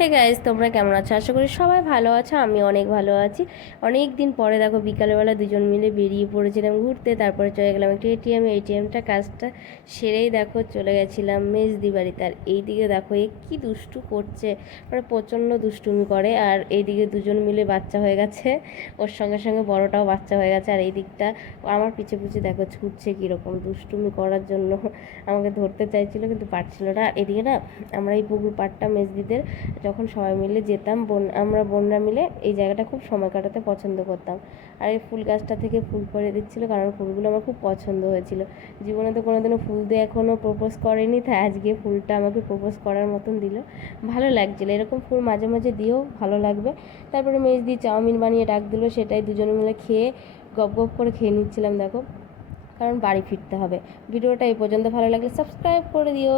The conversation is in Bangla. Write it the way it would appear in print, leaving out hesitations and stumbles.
হে গাইজ, তোমরা কেমন আছো? আশা করি সবাই ভালো আছো। আমি অনেক ভালো আছি। অনেক দিন পরে দেখো বিকালবেলা দুজন মিলে বেরিয়ে পড়েছিলাম ঘুরতে। তারপরে চলে গেলাম একটু এটিএমটা কাজটা সেরেই দেখো চলে গেছিলাম মেজদি বাড়িতে। আর এইদিকে দেখো এ কি দুষ্টু করছে, মানে প্রচণ্ড দুষ্টুমি করে। আর এইদিকে দুজন মিলে বাচ্চা হয়ে গেছে, ওর সঙ্গে সঙ্গে বড়টাও বাচ্চা হয়ে গেছে। আর এই দিকটা আমার পিছে পিছে দেখো ছুটছে কীরকম দুষ্টুমি করার জন্য। আমাকে ধরতে চাইছিল কিন্তু পারছিল না। এদিকে না আমরা এই পুকুর পাড়টা মেজদিদের যখন সবাই মিলে যেতাম, আমরা বোনরা মিলে এই জায়গাটা খুব সময় কাটাতে পছন্দ করতাম। আর এই ফুল গাছটা থেকে ফুল পরে দিচ্ছিলো, কারণ ফুলগুলো আমার খুব পছন্দ হয়েছিল। জীবনে তো কোনোদিনও ফুল দিয়ে এখনও প্রপোজ করেনি, তাই আজকে ফুলটা আমাকে প্রপোজ করার মতন দিল। ভালো লাগছিলো, এরকম ফুল মাঝে মাঝে দিয়েও ভালো লাগবে। তারপরে মেজদি চাউমিন বানিয়ে ডাক দিল, সেটাই দুজনে মিলে খেয়ে গপ গপ করে খেয়ে নিচ্ছিলাম দেখো, কারণ বাড়ি ফিরতে হবে। ভিডিওটা এই পর্যন্ত ভালো লাগলে সাবস্ক্রাইব করে দিও।